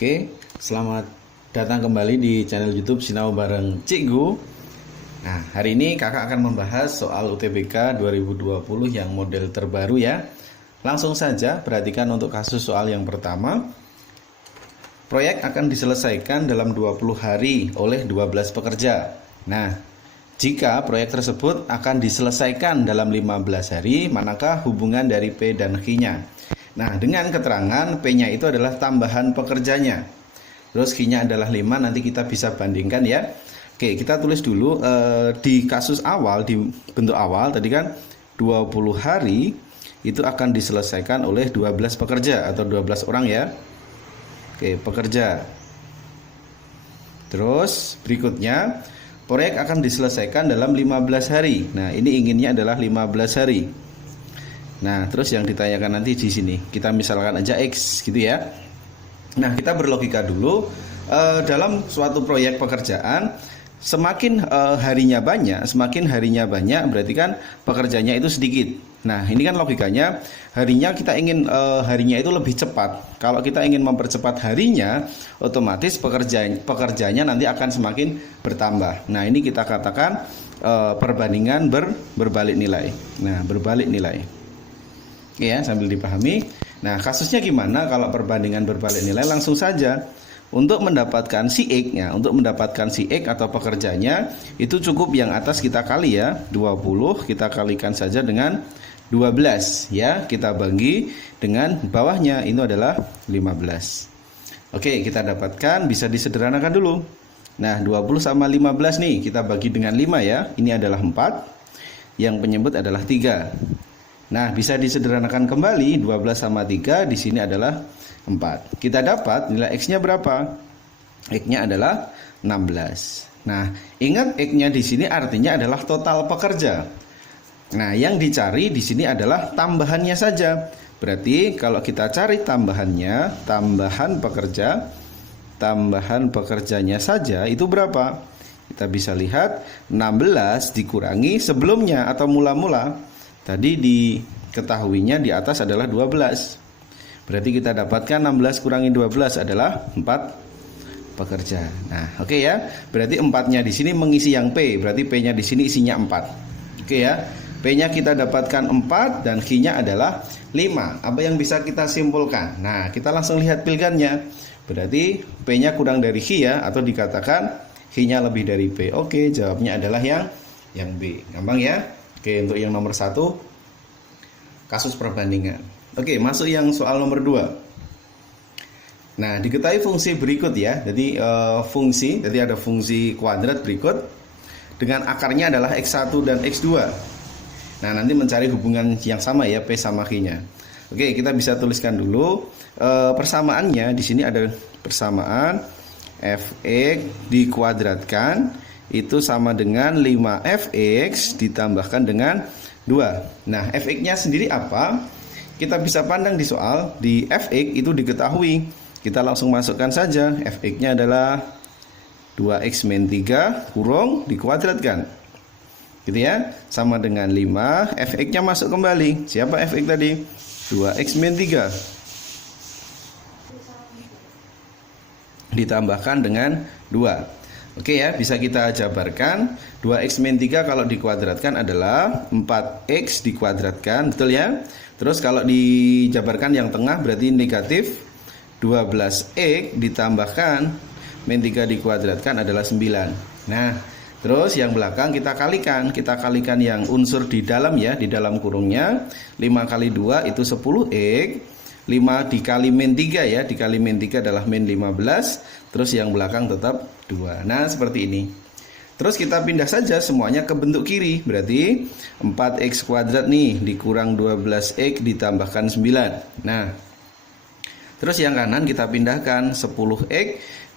Oke, selamat datang kembali di channel YouTube Sinau Bareng Cikgu. Nah, hari ini kakak akan membahas soal UTBK 2020 yang model terbaru ya. Langsung saja perhatikan untuk kasus soal yang pertama. Proyek akan diselesaikan dalam 20 hari oleh 12 pekerja. Nah, jika proyek tersebut akan diselesaikan dalam 15 hari, manakah hubungan dari P dan Q-nya? Nah, dengan keterangan P-nya itu adalah tambahan pekerjanya. Terus Q-nya adalah 5, nanti kita bisa bandingkan ya. Oke, kita tulis dulu di kasus awal, di bentuk awal tadi kan 20 hari itu akan diselesaikan oleh 12 pekerja atau 12 orang ya. Oke, pekerja. Terus berikutnya proyek akan diselesaikan dalam 15 hari. Nah, ini inginnya adalah 15 hari. Nah, terus yang ditanyakan nanti di sini, kita misalkan aja X gitu ya. Nah, kita berlogika dulu, dalam suatu proyek pekerjaan, semakin harinya banyak, berarti kan pekerjanya itu sedikit. Nah, ini kan logikanya, harinya kita ingin harinya itu lebih cepat. Kalau kita ingin mempercepat harinya, otomatis pekerjanya nanti akan semakin bertambah. Nah, ini kita katakan perbandingan berbalik nilai. Nah, berbalik nilai. Ya, sambil dipahami. Nah, kasusnya gimana kalau perbandingan berbalik nilai? Langsung saja. Untuk mendapatkan si X, ya, untuk mendapatkan si X atau pekerjanya, itu cukup yang atas kita kali ya, 20 kita kalikan saja dengan 12 ya, kita bagi dengan bawahnya, ini adalah 15. Oke, kita dapatkan, bisa disederhanakan dulu. Nah, 20 sama 15 nih, kita bagi dengan 5 ya, ini adalah 4, yang penyebut adalah 3. Nah, bisa disederhanakan kembali, 12 sama 3 di sini adalah 4. Kita dapat nilai X-nya berapa? X-nya adalah 16. Nah, ingat X-nya di sini artinya adalah total pekerja. Nah, yang dicari di sini adalah tambahannya saja. Berarti kalau kita cari tambahannya, tambahan pekerjanya saja itu berapa? Kita bisa lihat 16 dikurangi sebelumnya atau mula-mula. Tadi diketahuinya di atas adalah 12. Berarti kita dapatkan 16 kurangi 12 adalah 4 pekerja. Nah, oke ya. Berarti 4-nya di sini mengisi yang P. Berarti P-nya di sini isinya 4. Oke ya. P-nya kita dapatkan 4 dan Q-nya adalah 5. Apa yang bisa kita simpulkan? Nah, kita langsung lihat pilihannya. Berarti P-nya kurang dari Q ya, atau dikatakan Q-nya lebih dari P. Oke, jawabnya adalah yang B. Gampang ya. Oke, untuk yang nomor 1 kasus perbandingan. Oke, masuk yang soal nomor 2. Nah, diketahui fungsi berikut ya. Jadi ada fungsi kuadrat berikut dengan akarnya adalah X1 dan X2. Nah, nanti mencari hubungan yang sama ya, P sama Q-nya. Oke, kita bisa tuliskan dulu persamaannya. Di sini ada persamaan Fx dikuadratkan itu sama dengan 5Fx ditambahkan dengan 2. Nah, Fx-nya sendiri apa? Kita bisa pandang di soal, di Fx itu diketahui. Kita langsung masukkan saja. Fx-nya adalah 2x min 3 kurung dikuadratkan. Gitu ya, sama dengan 5. Fx-nya masuk kembali. Siapa Fx tadi? 2x min 3. Ditambahkan dengan 2. Oke ya, bisa kita jabarkan. 2x min 3 kalau dikuadratkan adalah 4x dikuadratkan, betul ya? Terus kalau dijabarkan yang tengah berarti negatif 12x ditambahkan min 3 dikuadratkan adalah 9. Nah, terus yang belakang kita kalikan yang unsur di dalam ya, di dalam kurungnya. 5 kali 2 itu 10x. 5 dikali min 3 ya, dikali min 3 adalah min 15. Terus yang belakang tetap 2. Nah, seperti ini. Terus kita pindah saja semuanya ke bentuk kiri. Berarti 4x kuadrat nih dikurang 12x ditambahkan 9. Nah, terus yang kanan kita pindahkan 10x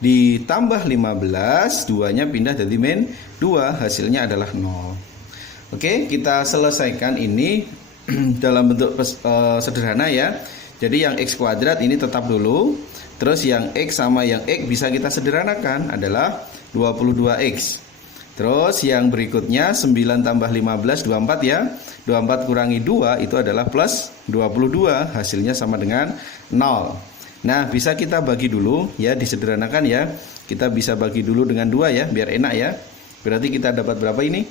ditambah 15. 2-nya pindah jadi min 2. Hasilnya adalah 0. Oke, kita selesaikan ini dalam bentuk sederhana ya. Jadi yang x kuadrat ini tetap dulu. Terus yang X sama yang X bisa kita sederhanakan adalah 22X. Terus yang berikutnya 9 tambah 15 24 ya. 24 kurangi 2 itu adalah plus 22. Hasilnya sama dengan 0. Nah, bisa kita bagi dulu ya, disederhanakan ya. Kita bisa bagi dulu dengan 2 ya, biar enak ya. Berarti kita dapat berapa ini?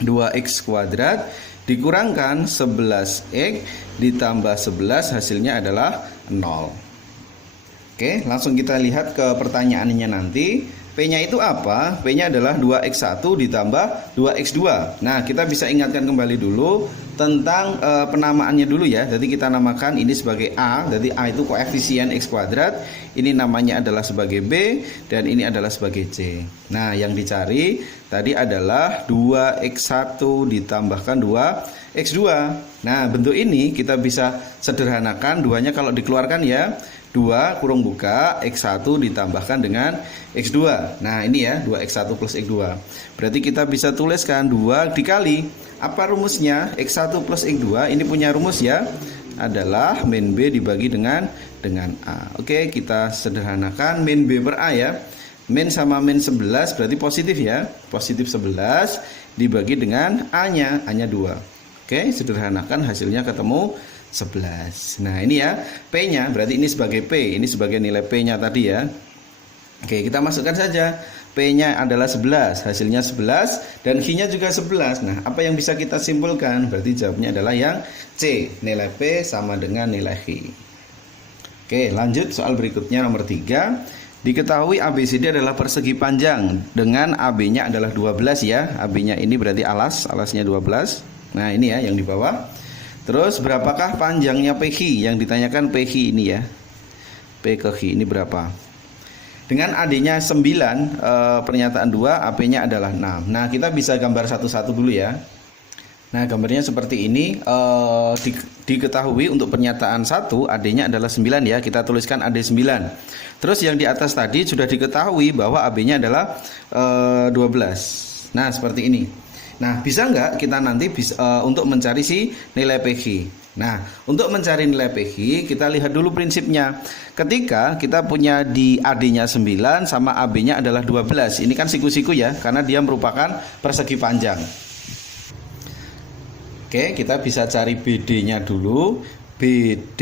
2x kuadrat dikurangkan 11x ditambah 11 hasilnya adalah 0. Oke, langsung kita lihat ke pertanyaannya nanti. P-nya itu apa? P-nya adalah 2x1 ditambah 2x2. Nah, kita bisa ingatkan kembali dulu tentang penamaannya dulu ya. Jadi kita namakan ini sebagai A. Jadi A itu koefisien x kuadrat. Ini namanya adalah sebagai B dan ini adalah sebagai C. Nah, yang dicari tadi adalah 2x1 ditambahkan 2x2. Nah, bentuk ini kita bisa sederhanakan. Duanya kalau dikeluarkan ya, 2 kurung buka X1 ditambahkan dengan X2. Nah ini ya 2X1 plus X2. Berarti kita bisa tuliskan 2 dikali apa rumusnya? X1 plus X2 ini punya rumus ya, adalah min B dibagi dengan A. Oke, kita sederhanakan min B per A ya. Min sama min 11 berarti positif ya. Positif 11 dibagi dengan A-nya 2. Oke, sederhanakan hasilnya ketemu 11. Nah ini ya P-nya, berarti ini sebagai P, ini sebagai nilai P-nya tadi ya. Oke, kita masukkan saja. P-nya adalah 11, hasilnya 11 dan Q-nya juga 11. Nah, apa yang bisa kita simpulkan? Berarti jawabnya adalah yang C, nilai P sama dengan nilai Q. Oke, lanjut soal berikutnya nomor 3. Diketahui ABCD adalah persegi panjang dengan AB-nya adalah 12 ya. AB-nya ini berarti alasnya 12. Nah, ini ya yang di bawah. Terus berapakah panjangnya PQ? Yang ditanyakan PQ ini ya. P ke Q ini berapa? Dengan AD-nya 9, pernyataan 2, AP-nya adalah 6. Nah, kita bisa gambar satu-satu dulu ya. Nah, gambarnya seperti ini. Diketahui untuk pernyataan 1, AD-nya adalah 9 ya. Kita tuliskan AD 9. Terus yang di atas tadi sudah diketahui bahwa AB-nya adalah 12. Nah, seperti ini. Nah, bisa nggak kita nanti untuk mencari si nilai PQ? Nah, untuk mencari nilai PQ, kita lihat dulu prinsipnya. Ketika kita punya di AD-nya 9 sama AB-nya adalah 12. Ini kan siku-siku ya, karena dia merupakan persegi panjang. Oke, kita bisa cari BD-nya dulu. BD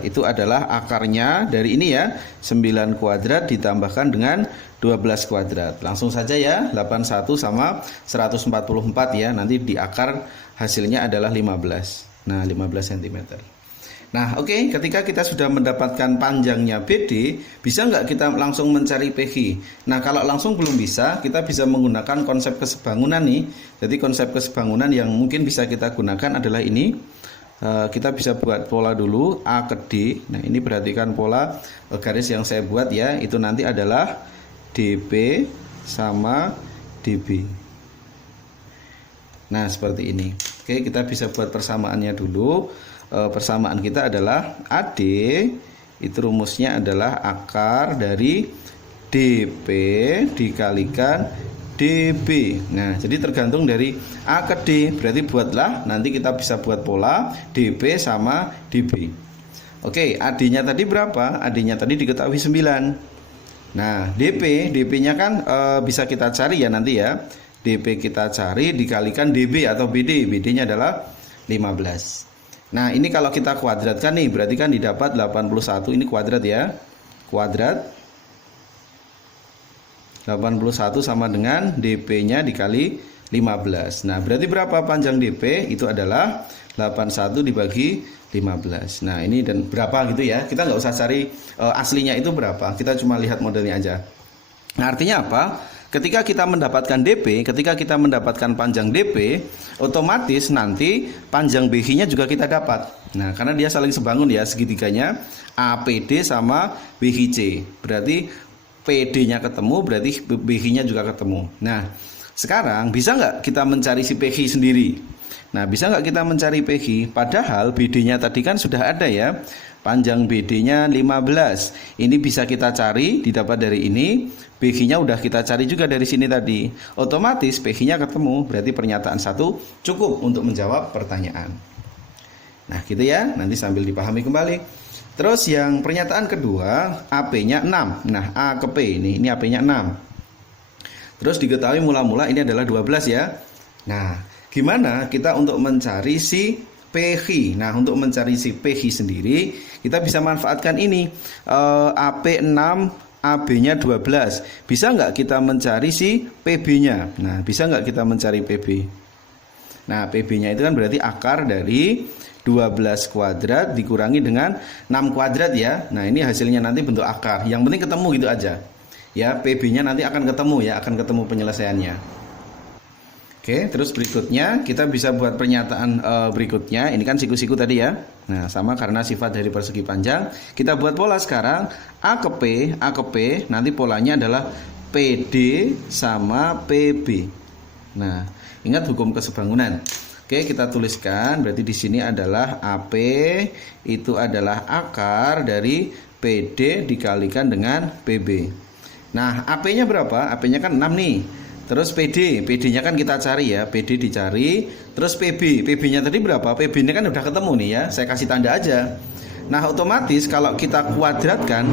itu adalah akarnya dari ini ya, 9 kuadrat ditambahkan dengan 12 kuadrat. Langsung saja ya, 81 sama 144 ya. Nanti di akar hasilnya adalah 15. Nah, 15 cm. Nah, oke, ketika kita sudah mendapatkan panjangnya BD, bisa nggak kita langsung mencari PQ? Nah, kalau langsung belum bisa, kita bisa menggunakan konsep kesebangunan nih. Jadi konsep kesebangunan yang mungkin bisa kita gunakan adalah ini. Kita bisa buat pola dulu A ke D. Nah, ini perhatikan pola garis yang saya buat ya. Itu nanti adalah DP sama DB. Nah, seperti ini. Oke, kita bisa buat persamaannya dulu. Persamaan kita adalah AD itu rumusnya adalah akar dari DP dikalikan DB. Nah, jadi tergantung dari A ke D. Berarti buatlah, nanti kita bisa buat pola DP sama DB. Oke, AD-nya tadi berapa? AD-nya tadi diketahui 9. Nah, DP-nya kan bisa kita cari ya nanti ya. DP kita cari dikalikan DB atau BD. BD-nya adalah 15. Nah, ini kalau kita kuadratkan nih, berarti kan didapat 81. Ini kuadrat ya. Kuadrat 81 sama dengan DP-nya dikali 15. Nah, berarti berapa panjang DP? Itu adalah 81 dibagi 15. Nah, ini dan berapa gitu ya. Kita nggak usah cari aslinya itu berapa. Kita cuma lihat modelnya aja. Nah, artinya apa? Ketika kita mendapatkan DP, ketika kita mendapatkan panjang DP, otomatis nanti panjang BQ-nya juga kita dapat. Nah, karena dia saling sebangun ya segitiganya, APD sama BQC. Berarti PD-nya ketemu, berarti BQ-nya juga ketemu. Nah, sekarang bisa nggak kita mencari si PQ sendiri? Nah, bisa nggak kita mencari PQ? Padahal BD-nya tadi kan sudah ada ya. Panjang BD-nya 15. Ini bisa kita cari, didapat dari ini. BQ-nya udah kita cari juga dari sini tadi. Otomatis PQ-nya ketemu. Berarti pernyataan 1 cukup untuk menjawab pertanyaan. Nah, gitu ya. Nanti sambil dipahami kembali. Terus yang pernyataan kedua, AP-nya 6. Nah, A ke P ini AP-nya 6. Terus diketahui mula-mula ini adalah 12 ya. Nah, gimana kita untuk mencari si PQ. Nah, untuk mencari si PQ sendiri, kita bisa manfaatkan ini. AP 6, AB-nya 12. Bisa nggak kita mencari si PB-nya? Nah, bisa nggak kita mencari PB? Nah, PB-nya itu kan berarti akar dari 12 kuadrat dikurangi dengan 6 kuadrat ya. Nah, ini hasilnya nanti bentuk akar. Yang penting ketemu gitu aja. Ya, PB-nya nanti akan ketemu ya, akan ketemu penyelesaiannya. Oke, terus berikutnya kita bisa buat pernyataan berikutnya. Ini kan siku-siku tadi ya. Nah, sama karena sifat dari persegi panjang. Kita buat pola sekarang. A ke P, nanti polanya adalah PD sama PB. Nah, ingat hukum kesebangunan. Oke, kita tuliskan. Berarti di sini adalah AP itu adalah akar dari PD dikalikan dengan PB. Nah, AP-nya berapa? AP-nya kan 6 nih. Terus PD-nya kan kita cari ya, PD dicari. Terus PB-nya tadi berapa? PB-nya kan udah ketemu nih ya, saya kasih tanda aja. Nah, otomatis kalau kita kuadratkan,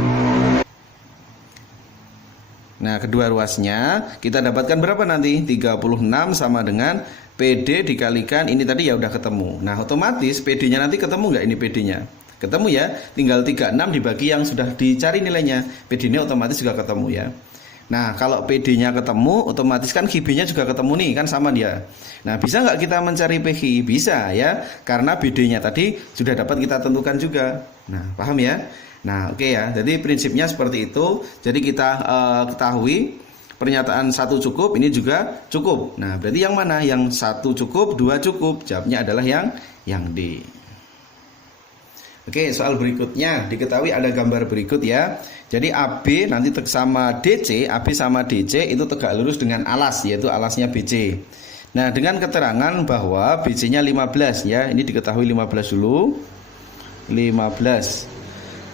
nah kedua ruasnya kita dapatkan berapa nanti? 36 sama dengan PD dikalikan ini tadi ya udah ketemu. Nah, otomatis PD-nya nanti ketemu nggak ini PD-nya? Ketemu ya, tinggal 36 dibagi yang sudah dicari nilainya. PD-nya otomatis juga ketemu ya. Nah, kalau PD-nya ketemu, otomatis kan QB-nya juga ketemu nih, kan sama dia. Nah, bisa nggak kita mencari PQ? Bisa ya, karena BD-nya tadi sudah dapat kita tentukan juga. Nah, paham ya? Nah, oke ya, jadi prinsipnya seperti itu. Jadi kita ketahui pernyataan 1 cukup, ini juga cukup. Nah, berarti yang mana? Yang 1 cukup, 2 cukup. Jawabnya adalah yang D. Oke, soal berikutnya diketahui ada gambar berikut ya. Jadi AB nanti sama DC, AB sama DC itu tegak lurus dengan alas, yaitu alasnya BC. Nah, dengan keterangan bahwa BC-nya 15 ya. Ini diketahui 15 dulu. 15.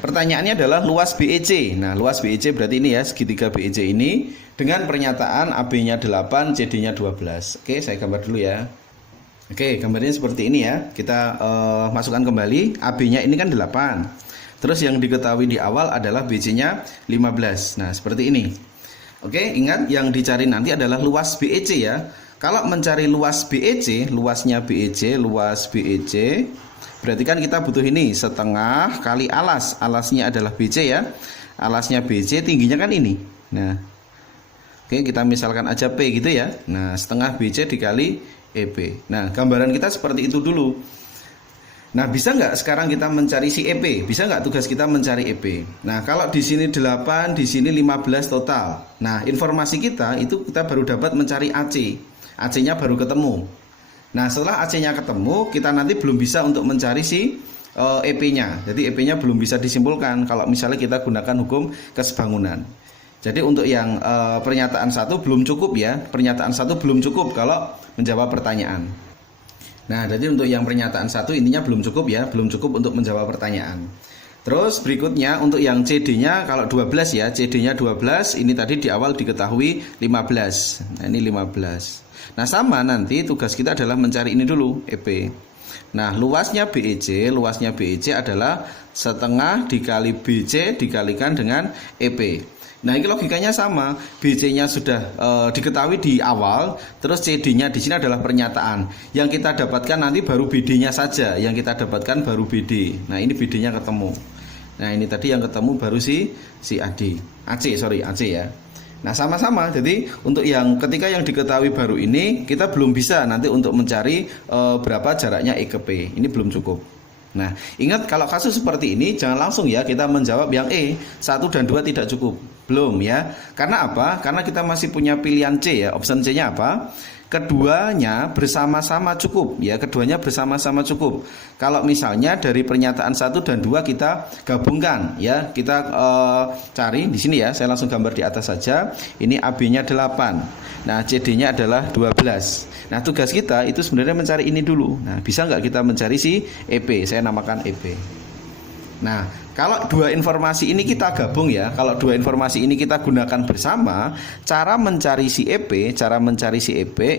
Pertanyaannya adalah luas BEC. Nah, luas BEC berarti ini ya, segitiga BEC ini dengan pernyataan AB-nya 8, CD-nya 12. Oke, saya gambar dulu ya. Oke, gambarnya seperti ini ya. Kita masukkan kembali. AB-nya ini kan 8. Terus yang diketahui di awal adalah BC-nya 15. Nah, seperti ini. Oke, ingat yang dicari nanti adalah luas BEC ya. Kalau mencari luas BEC, luasnya BEC, luas BEC, berarti kan kita butuh ini setengah kali alas. Alasnya adalah BC ya. Alasnya BC, tingginya kan ini. Nah, oke, kita misalkan aja P gitu ya. Nah, setengah BC dikali EP. Nah, gambaran kita seperti itu dulu. Nah, bisa nggak sekarang kita mencari si EP? Bisa nggak tugas kita mencari EP? Nah, kalau di sini 8, di sini 15 total. Nah, informasi kita itu kita baru dapat mencari AC. AC-nya baru ketemu. Nah, setelah AC-nya ketemu, kita nanti belum bisa untuk mencari si EP-nya. Jadi EP-nya belum bisa disimpulkan kalau misalnya kita gunakan hukum kesebangunan. Jadi untuk yang pernyataan 1 belum cukup ya. Pernyataan 1 belum cukup kalau menjawab pertanyaan. Nah, jadi untuk yang pernyataan 1 intinya belum cukup ya, belum cukup untuk menjawab pertanyaan. Terus berikutnya untuk yang CD-nya kalau 12 ya, CD-nya 12, ini tadi di awal diketahui 15. Nah, ini 15. Nah, sama nanti tugas kita adalah mencari ini dulu, EP. Nah, luasnya BEC adalah setengah dikali BC dikalikan dengan EP. Nah, ini logikanya sama. BC-nya sudah diketahui di awal, terus CD-nya di sini adalah pernyataan. Yang kita dapatkan nanti baru BD-nya saja. Yang kita dapatkan baru BD. Nah, ini BD-nya ketemu. Nah, ini tadi yang ketemu baru si AC ya. Nah, sama-sama. Jadi untuk yang ketika yang diketahui baru ini, kita belum bisa nanti untuk mencari berapa jaraknya E ke P. Ini belum cukup. Nah, ingat kalau kasus seperti ini jangan langsung ya kita menjawab yang E, 1 dan 2 tidak cukup. Belum ya. Karena apa? Karena kita masih punya pilihan C ya. Option C-nya apa? Keduanya bersama-sama cukup ya, keduanya bersama-sama cukup. Kalau misalnya dari pernyataan 1 dan 2 kita gabungkan ya, kita cari di sini ya, saya langsung gambar di atas saja. Ini AB-nya 8. Nah, CD-nya adalah 12. Nah, tugas kita itu sebenarnya mencari ini dulu. Nah, bisa nggak kita mencari si EP? Saya namakan EP. Nah, Kalau dua informasi ini kita gabung ya, kalau dua informasi ini kita gunakan bersama, cara mencari si EP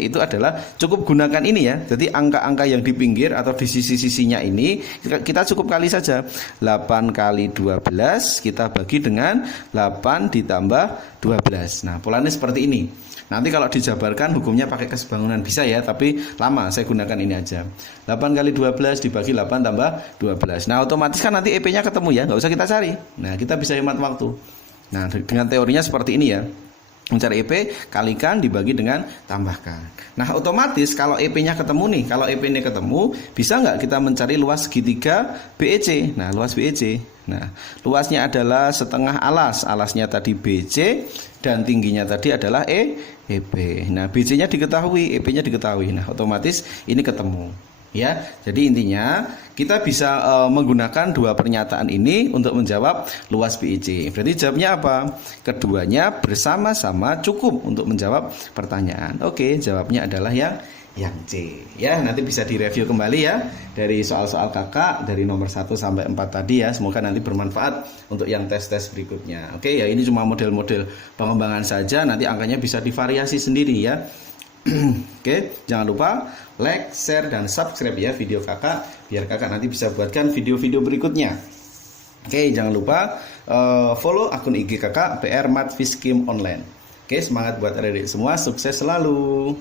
itu adalah cukup gunakan ini ya. Jadi angka-angka yang di pinggir atau di sisi-sisinya ini kita cukup kali saja. 8 kali 12 kita bagi dengan 8 ditambah 12. Nah, polanya seperti ini. Nanti kalau dijabarkan hukumnya pakai kesebangunan bisa ya, tapi lama, saya gunakan ini aja. 8 kali 12 dibagi 8 tambah 12. Nah, otomatis kan nanti EP-nya ketemu ya, nggak usah kita cari. Nah, kita bisa hemat waktu. Nah, dengan teorinya seperti ini ya. Mencari EP, kalikan dibagi dengan tambahkan. Nah, otomatis kalau EP-nya ketemu nih, kalau EP-nya ketemu, bisa nggak kita mencari luas segitiga BEC? Nah, luas BEC. Nah, luasnya adalah setengah alas. Alasnya tadi BC dan tingginya tadi adalah EP. Nah, BC-nya diketahui, EP-nya diketahui. Nah, otomatis ini ketemu. Ya, jadi intinya kita bisa menggunakan dua pernyataan ini untuk menjawab luas BEC. Berarti jawabnya apa? Keduanya bersama-sama cukup untuk menjawab pertanyaan. Oke, jawabnya adalah yang C. Ya, nanti bisa direview kembali ya dari soal-soal kakak dari nomor 1 sampai 4 tadi ya. Semoga nanti bermanfaat untuk yang tes-tes berikutnya. Oke, ya ini cuma model-model pengembangan saja, nanti angkanya bisa divariasi sendiri ya. Oke, jangan lupa like, share, dan subscribe ya video kakak, biar kakak nanti bisa buatkan video-video berikutnya. Oke, jangan lupa follow akun IG kakak PR Math Fiskim Online. Oke, semangat buat adik-adik semua, sukses selalu.